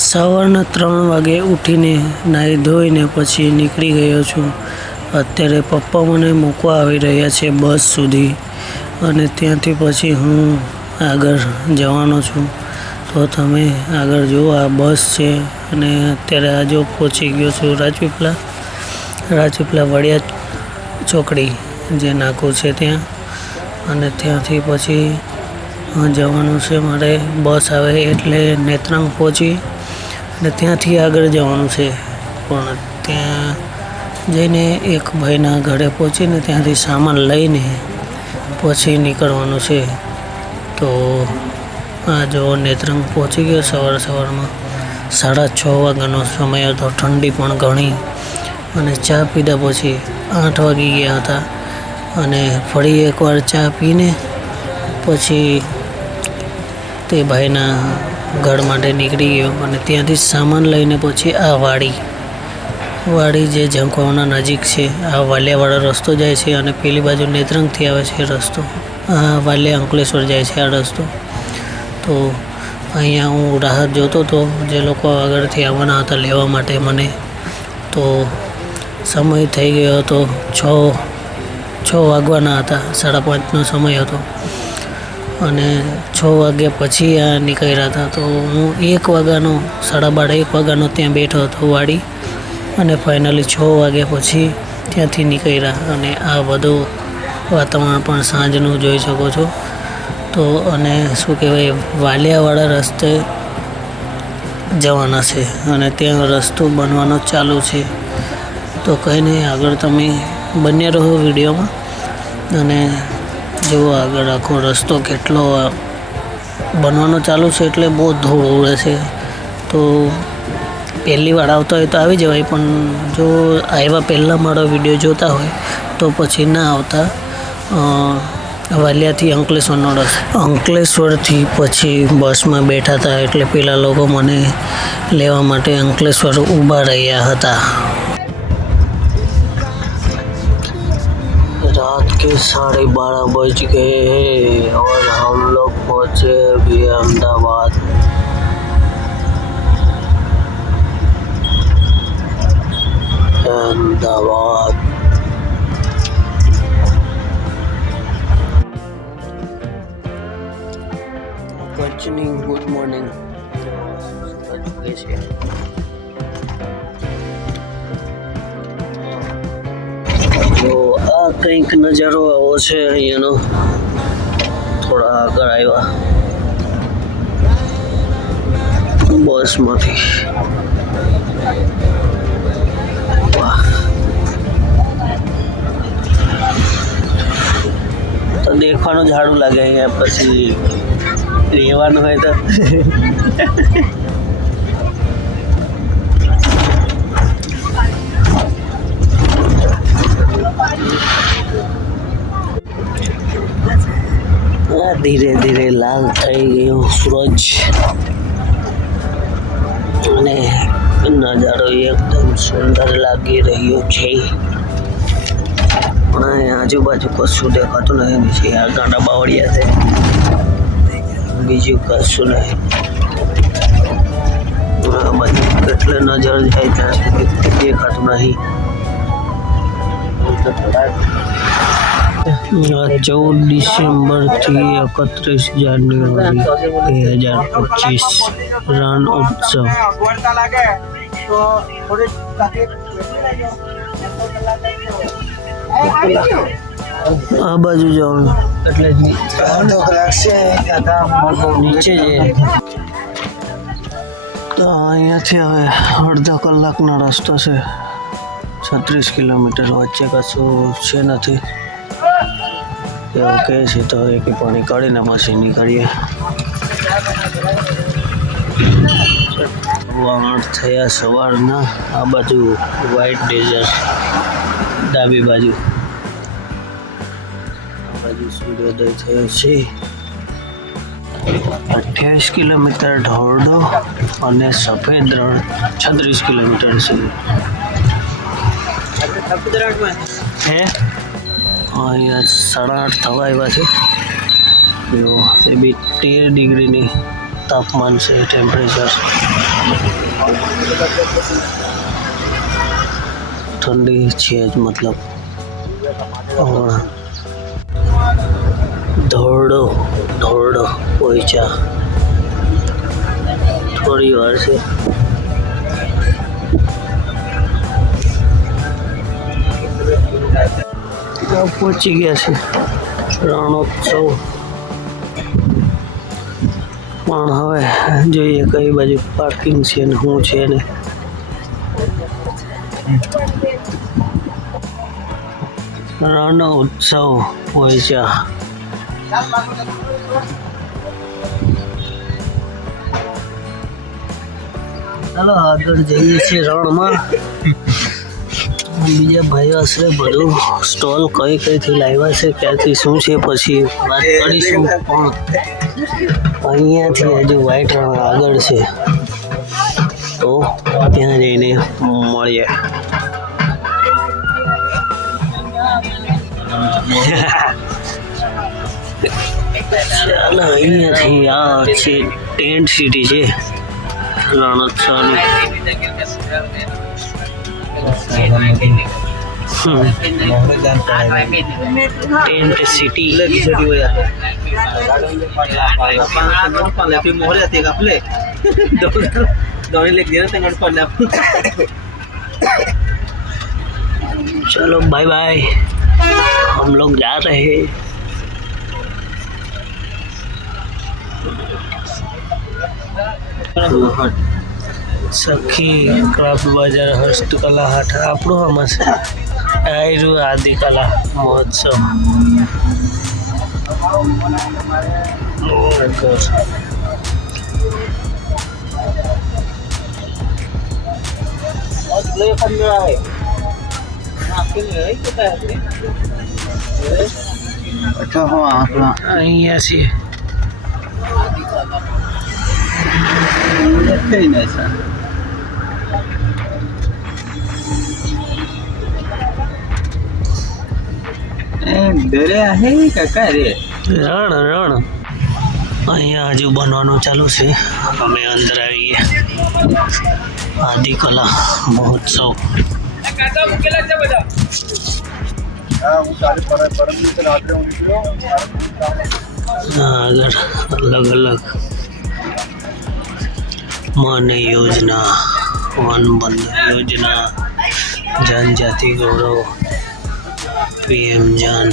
સવારના 3 વાગે ઉઠીને નાહી ધોઈને પછી નીકળી ગયો છું. અત્યારે પપ્પા મને મૂકવા આવી રહ્યા છે બસ સુધી અને ત્યાંથી પછી હું આગળ જવાનો છું. તો તમે આગળ જુઓ, આ બસ છે અને અત્યારે આ જો પહોંચી ગયો છું રાજપીપળા વડિયા ચોકડી જે નાકું છે ત્યાં, અને ત્યાંથી પછી જવાનું છે મારે. બસ આવે એટલે નેત્રંગ પહોંચી અને ત્યાંથી આગળ જવાનું છે. પણ ત્યાં જઈને એક ભાઈના ઘરે પહોંચીને ત્યાંથી સામાન લઈને પછી નીકળવાનું છે. તો આ જો નેત્રંગ પહોંચી ગયો સવારમાં 6:30 વાગ્યાનો સમય હતો. ઠંડી પણ ઘણી અને ચા પીધા પછી 8 વાગી ગયા હતા અને ફરી એકવાર ચા પીને પછી તે ભાઈના ઘર માટે નીકળી ગયો અને ત્યાંથી સામાન લઈને પછી આ વાડી જે ઝંખવાના નજીક છે, આ વાલિયાવાળો રસ્તો જાય છે અને પેલી બાજુ નેત્રંગથી આવે છે રસ્તો. આ વાલિયા અંકલેશ્વર જાય છે આ રસ્તો. તો અહીંયા હું રાહત જોતો હતો, જે લોકો આગળથી આવવાના હતા લેવા માટે મને. તો સમય થઈ ગયો હતો 6 વાગવાના હતા, 5:30નો સમય હતો અને 6 વાગ્યા પછી આ નીકળ્યા હતા. તો હું 1 વાગ્યાનો 12:30 1 વાગ્યાનો ત્યાં બેઠો હતો વાડી, અને ફાઇનલી 6 વાગ્યા પછી ત્યાંથી નીકળ્યા. અને આ બધું વાતાવરણ પણ સાંજનું જોઈ શકો છો. તો અને શું કહેવાય, વાલિયાવાળા રસ્તે જવાના છે અને ત્યાં રસ્તો બનવાનો ચાલુ છે. તો કંઈ નહીં, આગળ તમે બન્યા રહો વિડીયોમાં અને જુઓ આગળ આખો રસ્તો કેટલો બનવાનો ચાલુ છે. એટલે બહુ ધૂળ ઉડે છે. તો પહેલી વાર આવતા હોય તો આવી જવાય, પણ જો આવ્યા પહેલાં મારો વિડીયો જોતા હોય તો પછી ના આવતા. વાલિયાથી અંકલેશ્વરનો રસ્તો, અંકલેશ્વરથી પછી બસમાં બેઠા હતા એટલે પેલા લોકો મને લેવા માટે અંકલેશ્વર ઊભા રહ્યા હતા. रात के 12:30 बज गए हैं और हम लोग पहुंचे अभी अहमदाबाद. Good morning. તો આ કંઈક નજારો આવો છે અહીંયાનો. થોડા આગળ આવ્યા બસમાંથી. તો દેખવાનું ઝાડું લાગે અહીંયા, પછી રહેવાનું હોય તો ધીરે ધીરે લાલ થઈ ગયો સૂરજ અને નજારો એકદમ સુંદર લાગી રહ્યો છે. પણ આજુબાજુ કશું દેખાતું નહીં. છે આ ગાંડા બાવળિયા છે, બીજું કશું નહીં. એટલે નજર જાય ત્યાં સુધી દેખાતું નહીં. 14 ડિસેમ્બરથી 31 જાન્યુઆરી 2025 રણ ઉત્સવ. આ બાજુ જવાનું એટલે નીચે છે. તો અહીંયાથી હવે અડધા કલાકનો રસ્તો છે. 36 કિલોમીટર. વચ્ચે કશું છે નથી એવું કહે છે. તો એક પાણી કાઢીને પછી નીકળીએ. 8 થયા સવારના. આ બાજુ વ્હાઇટ ડેઝર્ટ, ડાબી બાજુ સૂર્યોદય થયો છે. 28 કિલોમીટર ઢોરડો અને સફેદ રણ 36 કિલોમીટર છે. અહીંયા 8:30 થવા આવ્યા છે. એ બી 13 ડિગ્રીની તાપમાન છે, ટેમ્પરેચર. ઠંડી છે જ મતલબ હમણાં ધોરડો ધોરડો પોઈચા થોડી વાર છે. પહોંચી ગયા છે રણોત્સવ, પણ હવે જોઈએ કઈ બાજુ પાર્કિંગ છે ને શું છે ને. રણ ઉત્સવ પોઈચા. ચાલો આગળ જઈએ છીએ રણમાં. બીજા ભાઈઓ હશે બધું સ્ટોલ કઈ કઈથી લાવ્યા છે, ક્યાંથી શું છે પછી વાત કરીશું. પણ અહીંયાથી હજુ વ્હાઈટ રણ આગળ છે, તો ત્યાં જઈને મળીએ. ચાલો અહીંયાથી આ છે ટેન્ટ સિટી છે રણોત્સવની. टेंट सिटी चलो बाय बाय, हम लोग जा रहे हैं. સખી ક્રાફ્ટ બજાર હસ્તકલા હાટ આપણું આમાં છે. આયુ આદિકલા મહોત્સવ. અહીંયા છીએ. રણ રણ અહીંયા હજુ બનવાનું ચાલુ છે. અમે અંદર આવીએ. આદિકલા મહોત્સવ. આગળ અલગ અલગ मन योजना, वन बंधु योजना, जनजाति गौरव, पीएम जन,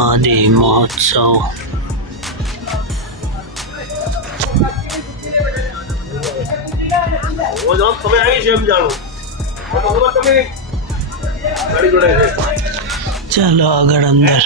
आदि महोत्सव. चलो આગળ અંદર.